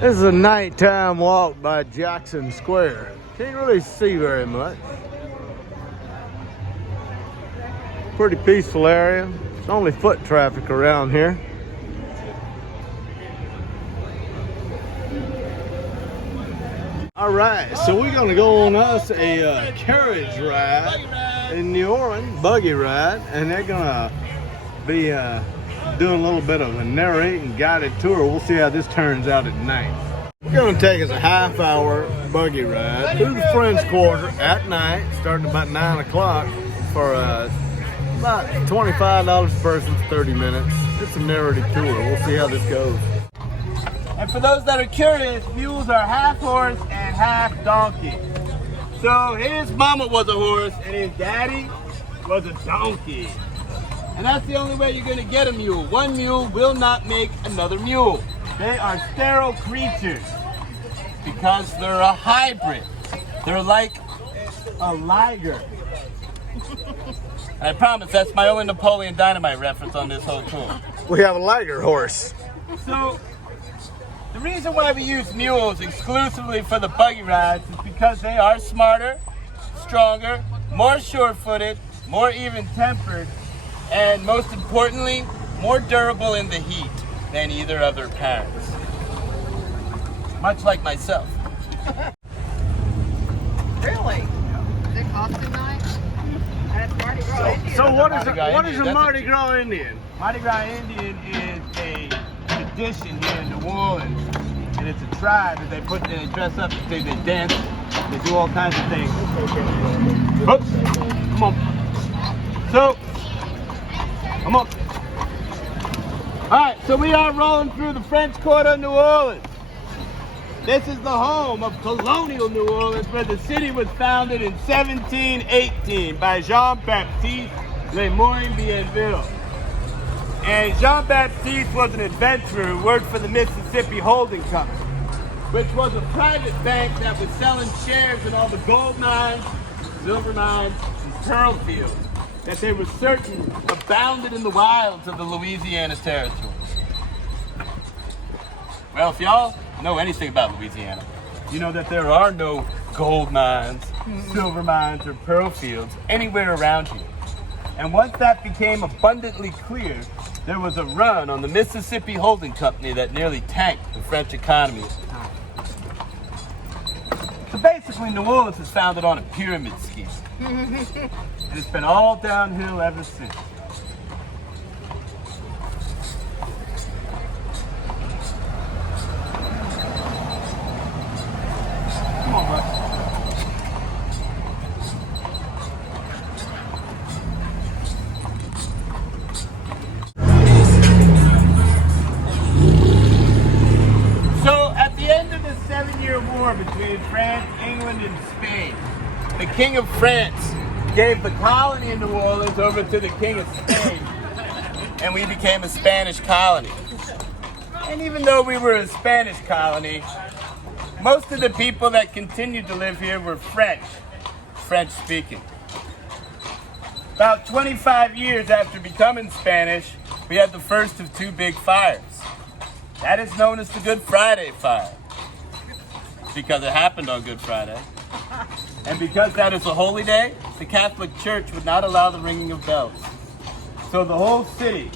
This is a nighttime walk by Jackson Square. Can't really see very much. Pretty peaceful area. It's only foot traffic around here. All right, so we're gonna go on us a carriage ride in New Orleans, buggy ride, and they're gonna be doing a little bit of a narrating guided tour. We'll see how this turns out at night. We're gonna take us a half-hour buggy ride through the French Quarter at night, starting about 9 o'clock for about $25 per person for 30 minutes. It's a narrative tour. We'll see how this goes. And for those that are curious, mules are half horse and half donkey. So his mama was a horse and his daddy was a donkey. And that's the only way you're gonna get a mule. One mule will not make another mule. They are sterile creatures because they're a hybrid. They're like a liger. And I promise that's my only Napoleon Dynamite reference on this whole tour. We have a liger horse. So the reason why we use mules exclusively for the buggy rides is because they are smarter, stronger, more sure-footed, more even-tempered, and most importantly, more durable in the heat than either of their parents. Much like myself. Really? Is it costume night? That's Mardi Gras Indian. So what is Indian. a Mardi Gras Indian? Mardi Gras Indian is a tradition here in New Orleans, and it's a tribe that they dress up, they dance, they do all kinds of things. Oops. Come on. So, come on. All right, so we are rolling through the French Quarter of New Orleans. This is the home of colonial New Orleans, where the city was founded in 1718 by Jean-Baptiste Le Moyne Bienville. And Jean-Baptiste was an adventurer who worked for the Mississippi Holding Company, which was a private bank that was selling shares in all the gold mines, silver mines, and pearl fields that they were certain abounded in the wilds of the Louisiana Territory. Well, if y'all know anything about Louisiana, you know that there are no gold mines, silver mines, or pearl fields anywhere around here. And once that became abundantly clear, there was a run on the Mississippi Holding Company that nearly tanked the French economy at the time. So basically, New Orleans is founded on a pyramid scheme. And it's been all downhill ever since. Come on, bud. So, at the end of the 7-year war between France, England, and Spain, the King of France gave the colony in New Orleans over to the King of Spain, and we became a Spanish colony. And even though we were a Spanish colony, most of the people that continued to live here were French speaking. About 25 years after becoming Spanish, we had the first of two big fires. That is known as the Good Friday Fire, because it happened on Good Friday. And because that is a holy day, the Catholic Church would not allow the ringing of bells. So the whole city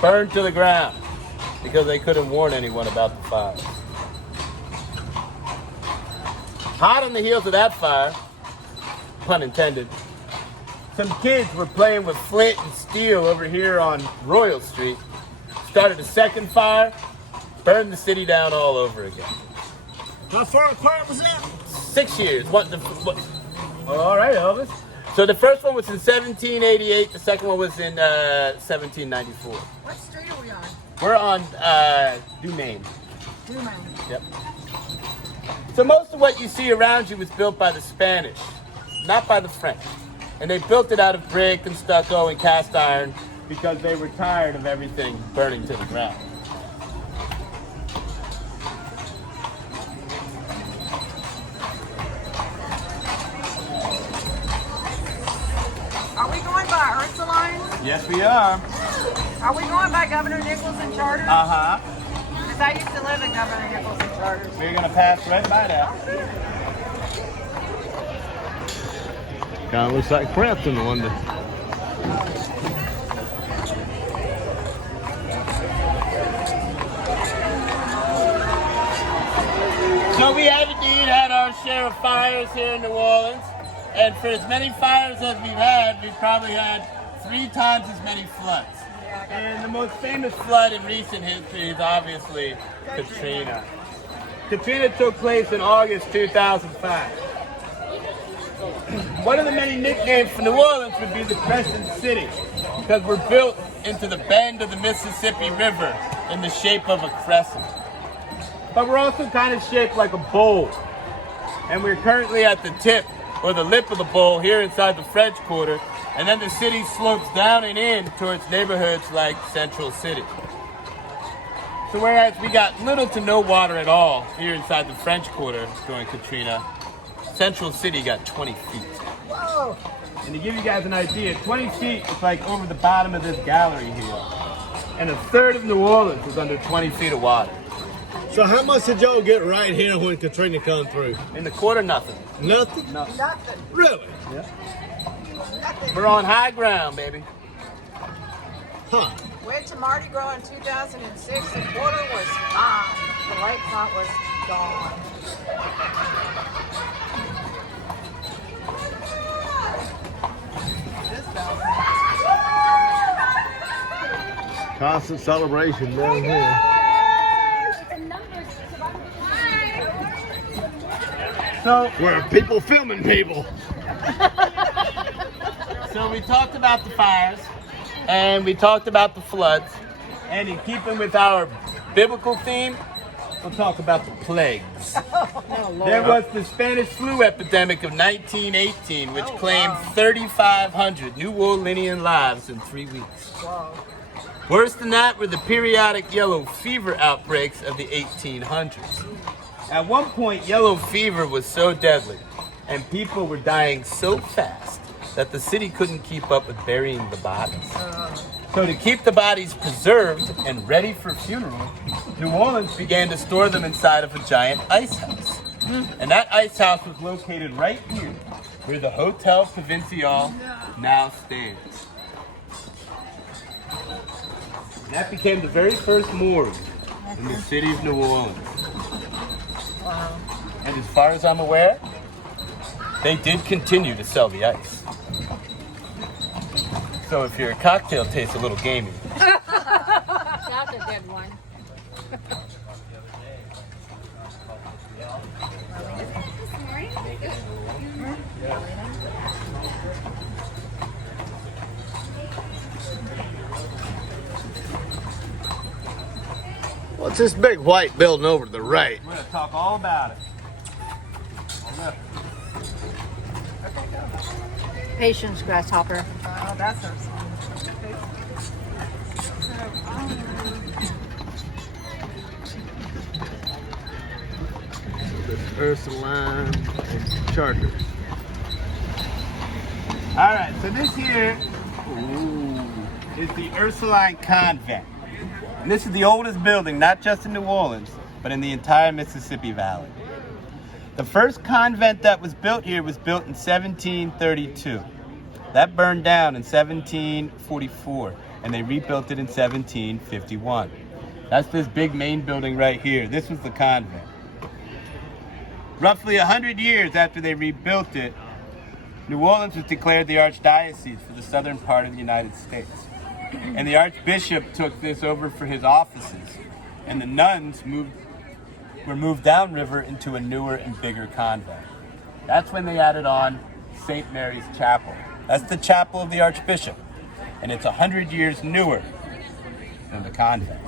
burned to the ground because they couldn't warn anyone about the fire. Hot on the heels of that fire, pun intended, some kids were playing with flint and steel over here on Royal Street, started a second fire, burned the city down all over again. How far apart was that? 6 years. What? All right, Elvis. So the first one was in 1788. The second one was in 1794. What street are we on? We're on Dumaine. Dumaine. Yep. So most of what you see around you was built by the Spanish, not by the French. And they built it out of brick and stucco and cast iron because they were tired of everything burning to the ground. Are we going by Ursuline? Yes, we are. Are we going by Governor Nichols and Charter? Uh-huh. And Because I used to live in Governor Nicholson Charters. We're gonna pass right by that. Kind of looks like Prince in the window. So we have indeed had our share of fires here in New Orleans. And for as many fires as we've probably had 3 times as many floods. And the most famous flood in recent history is obviously Katrina. Katrina took place in August 2005. One of the many nicknames for New Orleans would be the Crescent City, because we're built into the bend of the Mississippi River in the shape of a crescent. But we're also kind of shaped like a bowl. And we're currently at the tip, or the lip of the bowl, here inside the French Quarter, and then the city slopes down and in towards neighborhoods like Central City. So whereas we got little to no water at all here inside the French Quarter during Katrina, Central City got 20 feet. Whoa! And to give you guys an idea, 20 feet is like over the bottom of this gallery here. And a third of New Orleans is under 20 feet of water. So how much did y'all get right here when Katrina come through? In the quarter, nothing. Nothing? Nothing. Really? Yeah. Nothing. We're on high ground, baby. Huh. Went to Mardi Gras in 2006. The quarter was gone. The lakefront was gone. This bell. Constant celebration down here. So, Where are people filming people? so we talked about the fires, and we talked about the floods, and in keeping with our biblical theme, we'll talk about the plagues. There was the Spanish flu epidemic of 1918, which claimed 3,500 New Orleanian lives in 3 weeks. Whoa. Worse than that were the periodic yellow fever outbreaks of the 1800s. At one point, yellow fever was so deadly, and people were dying so fast that the city couldn't keep up with burying the bodies. So to keep the bodies preserved and ready for funeral, New Orleans began to store them inside of a giant ice house. And that ice house was located right here, where the Hotel Provincial now stands. That became the very first morgue in the city of New Orleans. Wow. And as far as I'm aware, they did continue to sell the ice. So if your cocktail tastes a little gamey, That's a good one. What's this big white building over to the right? we're going to talk all about it. Patience, grasshopper. Oh, that's our Ursuline Charters. All right, so this here is the Ursuline Convent. And this is the oldest building, not just in New Orleans, but in the entire Mississippi Valley. The first convent that was built here was built in 1732. That burned down in 1744, and they rebuilt it in 1751. That's this big main building right here. This was the convent. Roughly 100 years after they rebuilt it, New Orleans was declared the archdiocese for the southern part of the United States. And the archbishop took this over for his offices, and the nuns were moved downriver into a newer and bigger convent. That's when they added on St. Mary's Chapel. That's the chapel of the archbishop, and it's 100 years newer than the convent.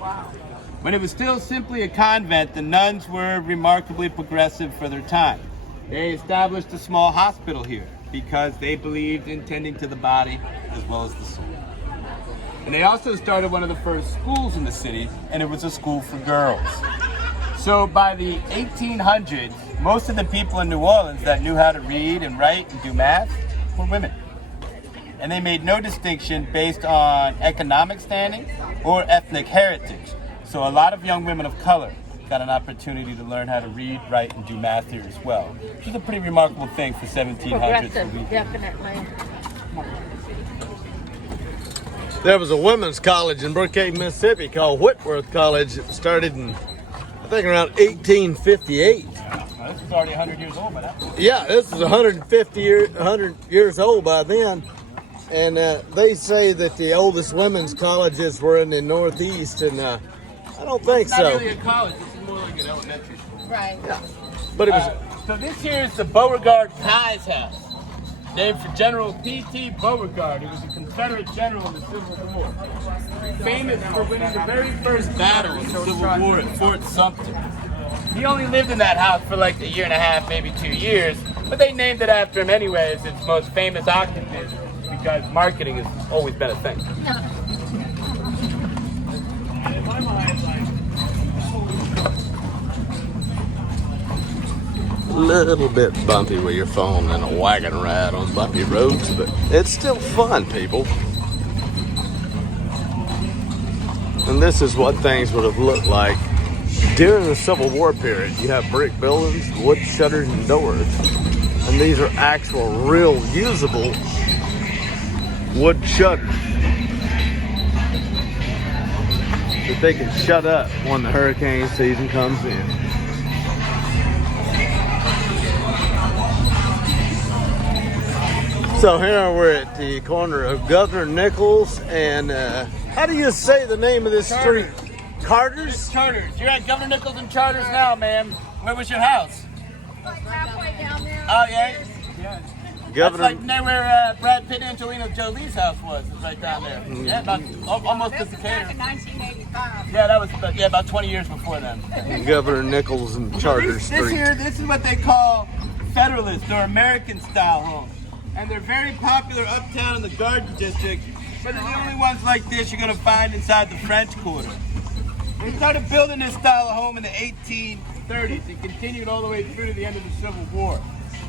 wow. When it was still simply a convent, the nuns were remarkably progressive for their time. They established a small hospital here because they believed in tending to the body as well as the soul. And they also started one of the first schools in the city, and it was a school for girls. So by the 1800s, most of the people in New Orleans that knew how to read and write and do math were women. And they made no distinction based on economic standing or ethnic heritage. So a lot of young women of color got an opportunity to learn how to read, write, and do math here as well, which is a pretty remarkable thing for 1700s. Progressive, definitely. There was a women's college in Brookhaven, Mississippi called Whitworth College. It started in, I think, around 1858. Well, this is already 100 years old by now. Yeah, this is 100 years old by then. And they say that the oldest women's colleges were in the Northeast, and I don't think It's not so. really a college. This is more like an elementary school. Right. But it was. So this here is the Beauregard Pye's house, named for General P.T. Beauregard, who was a Confederate general in the Civil War. Famous for winning the very first battle in the Civil War at Fort Sumter. He only lived in that house for like a year and a half, maybe 2 years, but they named it after him anyway as its most famous occupant, because marketing has always been a thing. Little bit bumpy with your phone and a wagon ride on bumpy roads, but it's still fun, people. And this is what things would have looked like during the Civil War period. You have brick buildings, wood shutters and doors. And these are actual, real, usable wood shutters that they can shut up when the hurricane season comes in. So here we're at the corner of Governor Nichols and how do you say the name of this street? Carter's? Charters. You're at Governor Nichols and Charters now, ma'am. Where was your house? Like halfway down there. Oh, yeah? Yeah. Governor. That's like near where Brad Pitt and Angelina Jolie's house was. It's right down there. Yeah, about, almost This at the was back cater. in 1985. Yeah, that was about 20 years before then. Governor Nichols and Charter Street. This is what they call Federalist or American style homes. And they're very popular uptown in the Garden District, but they're the only ones like this you're going to find inside the French Quarter. They started building this style of home in the 1830s and continued all the way through to the end of the Civil War.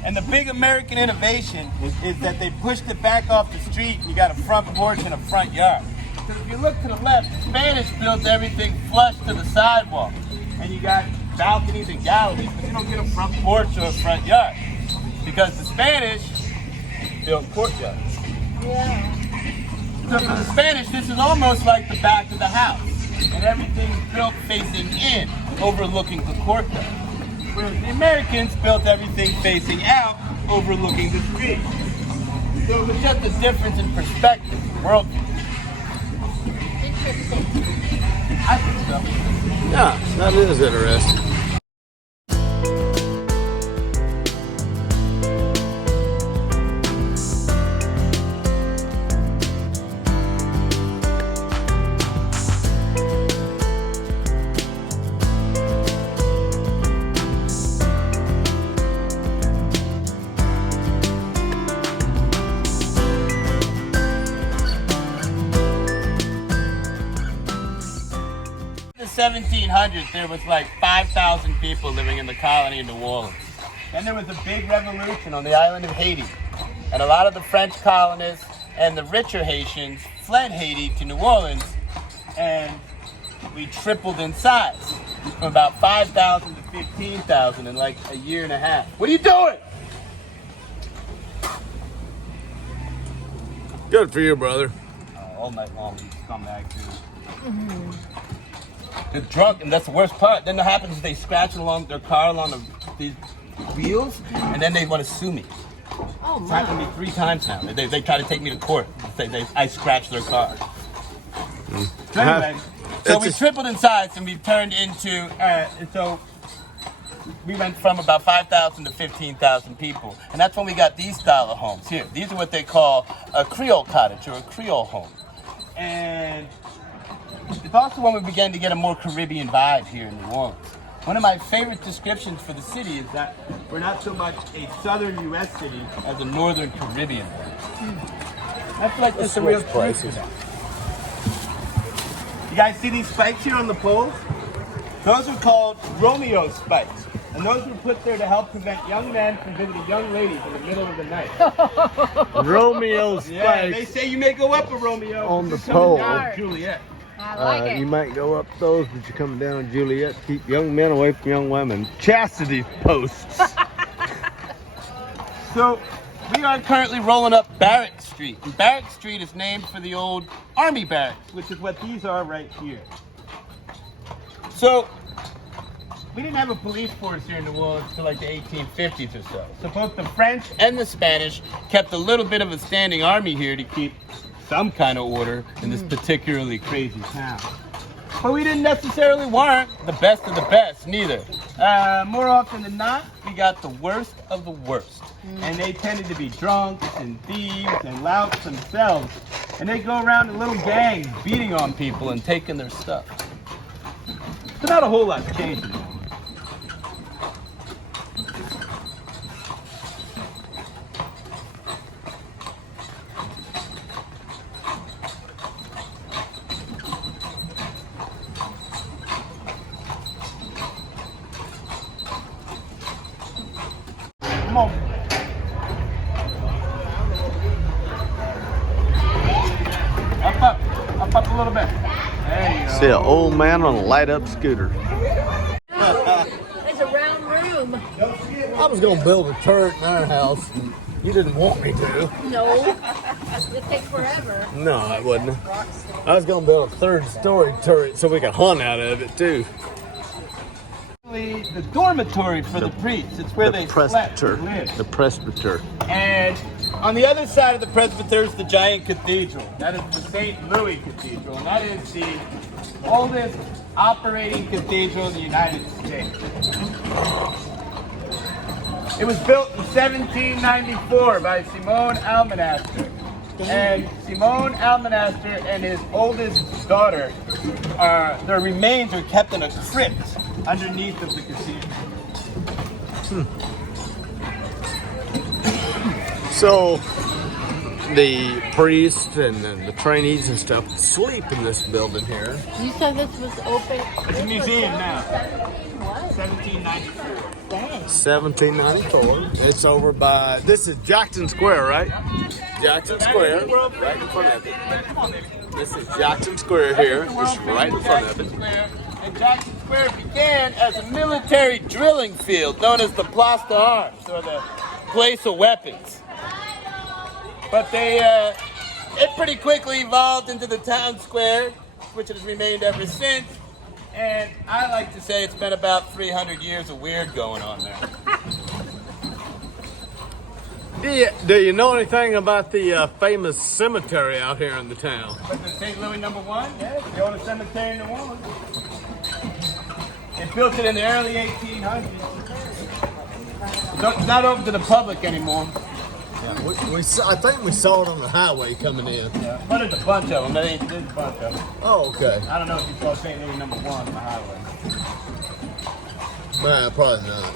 And the big American innovation is that they pushed it back off the street and you got a front porch and a front yard. Because if you look to the left, the Spanish built everything flush to the sidewalk. And you got balconies and galleries, but you don't get a front porch or a front yard. Because the Spanish built courtyards. Yeah. So for the Spanish, this is almost like the back of the house. And everything's built facing in, overlooking the courtyard. Whereas the Americans built everything facing out, overlooking the street. So it was just a difference in perspective, worldview. Interesting. I think so. Yeah, that is interesting. In the 1700s, there was like 5,000 people living in the colony in New Orleans. Then there was a big revolution on the island of Haiti. And a lot of the French colonists and the richer Haitians fled Haiti to New Orleans, and we tripled in size from about 5,000 to 15,000 in like a year and a half. What are you doing? Good for you, brother. All night long, these scumbags do. They're drunk, and that's the worst part. Then what happens is they scratch along their car along these wheels, and then they want to sue me. Oh It's happened to me 3 times now. They try to take me to court. I scratched their car. So anyway, so we tripled in size, and we've turned into, so we went from about 5,000 to 15,000 people. And that's when we got these style of homes here. These are what they call a Creole cottage or a Creole home. And it's also when we began to get a more Caribbean vibe here in New Orleans. One of my favorite descriptions for the city is that we're not so much a southern U.S. city as a northern Caribbean one. I feel like there's a real truth to that. You guys see these spikes here on the poles? Those are called Romeo spikes. And those were put there to help prevent young men from visiting young ladies in the middle of the night. Romeo spikes. Yeah, they say you may go up a Romeo on the but you're coming pole. down a Juliet. I like it. You might go up those, but you're coming down Juliet. Keep young men away from young women. Chastity posts. So we are currently rolling up Barrack Street. And Barrack Street is named for the old army barracks, which is what these are right here. So we didn't have a police force here in New Orleans until like the 1850s or so. So both the French and the Spanish kept a little bit of a standing army here to keep some kind of order in this particularly crazy town. But we didn't necessarily warrant the best of the best, neither. More often than not, we got the worst of the worst. And they tended to be drunks and thieves and louts themselves. And they go around in little gangs beating on people and taking their stuff. So not a whole lot's changed anymore. Come on. Up a little bit. There you go. See an old man on a light-up scooter. It's a round room. I was gonna build a turret in our house. You didn't want me to. No. It'll take forever. No, I wouldn't. I was gonna build a third-story turret so we could hunt out of it too. The dormitory for the priests. It's where they slept and lived. The presbyter. And on the other side of the presbyter is the giant cathedral. That is the St. Louis Cathedral, and that is the oldest operating cathedral in the United States. It was built in 1794 by Simon Almonaster. And Simon Almonaster and his oldest daughter, their remains are kept in a crypt underneath of the cathedral. So the priests and the trainees and stuff sleep in this building here. You said this was open. It's a museum now. 1794. 1794. It's over by, this is Jackson Square, right? Jackson Square, right in front of it. This is Jackson Square here, just right in front of it. And Jackson Square began as a military drilling field known as the Place d'Armes, or the place of weapons. But it pretty quickly evolved into the town square, which has remained ever since. And I like to say it's been about 300 years of weird going on there. Do you know anything about the famous cemetery out here in the town? But the St. Louis No. 1, yeah, it's the oldest cemetery in New Orleans. They built it in the early 1800s. It's not open to the public anymore. Yeah, I think we saw it on the highway coming in. Yeah, but there's a bunch of them. There's a bunch of them. Oh, okay. I don't know if you saw St. Louis No. 1 on the highway. Nah, probably not.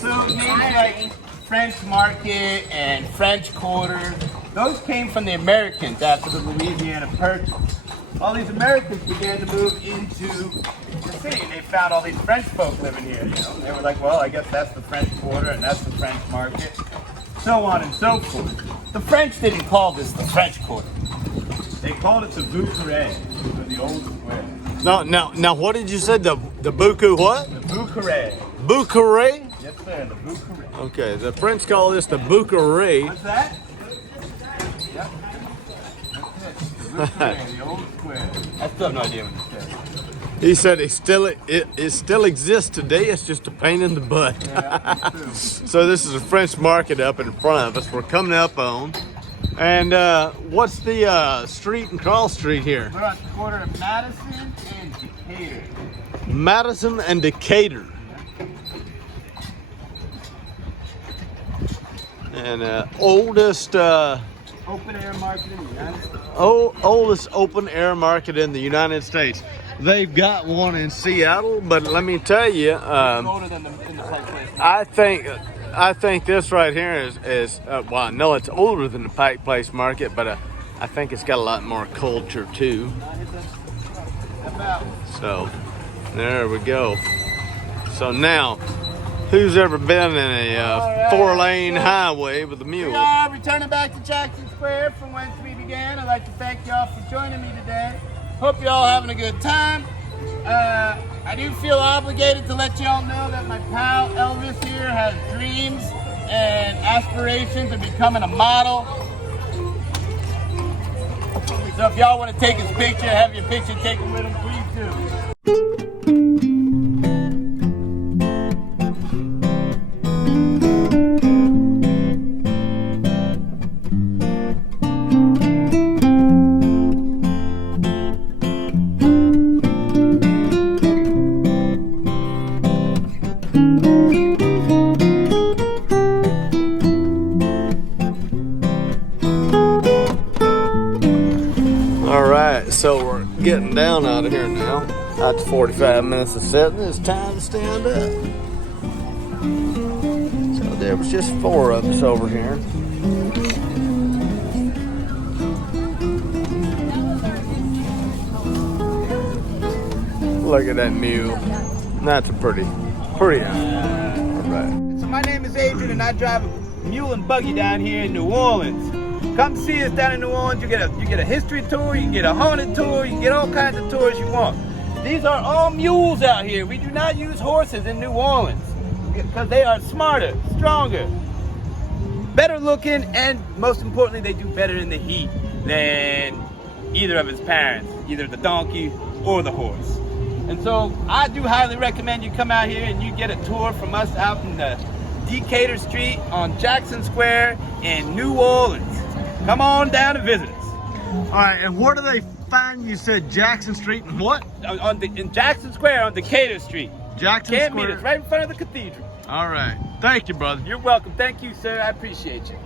So names like French Market and French Quarter, those came from the Americans after the Louisiana Purchase. All these Americans began to move into the city, and they found all these French folk living here. You know, they were like, well, I guess that's the French Quarter and that's the French Market, so on and so forth. The French didn't call this the French Quarter. They called it the Rue Carriage, or the old square. Now, what did you say? The Buku what? The Rue Carriage. Bucare? Yes, sir, the Rue Carriage. Okay, the French call this the Bucare. What's that? Yep. That's it. The Rue Carriage, the old square. I still have no idea what it says. He said it still exists today. It's just a pain in the butt. Yeah, that's true. So this is a French market up in front of us. We're coming up on. And what's the street and cross street here? We're on the corner of Madison and Decatur. Madison and Decatur. And oldest Open air market in the United States. oldest open air market in the United States. they've got one in Seattle, but let me tell you, Older than in the Pike Place. I think this right here is well, I know it's older than the Pike Place Market, but I think it's got a lot more culture too. So there we go. So now, who's ever been in a 4-lane highway with a mule? We are returning back to Jackson Square from whence we began. I'd like to thank y'all for joining me today. Hope you're all having a good time. I do feel obligated to let y'all know that my pal Elvis here has dreams and aspirations of becoming a model. So if y'all want to take his picture, have your picture taken with him, please do. So we're getting down out of here now. After 45 minutes of sitting, it's time to stand up. So there was just 4 of us over here. Look at that mule. That's a pretty animal. All right. So my name is Adrian and I drive a mule and buggy down here in New Orleans. Come see us down in New Orleans. You get a history tour, you can get a haunted tour, you can get all kinds of tours you want. These are all mules out here. We do not use horses in New Orleans because they are smarter, stronger, better looking, and most importantly, they do better in the heat than either of his parents, either the donkey or the horse. And so I do highly recommend you come out here and you get a tour from us out in the Decatur Street on Jackson Square in New Orleans. Come on down and visit us. All right, and where do they find you? Said Jackson Street and what? In Jackson Square on Decatur Street. Jackson Can't Square. meet us right in front of the cathedral. All right. Thank you, brother. You're welcome. Thank you, sir. I appreciate you.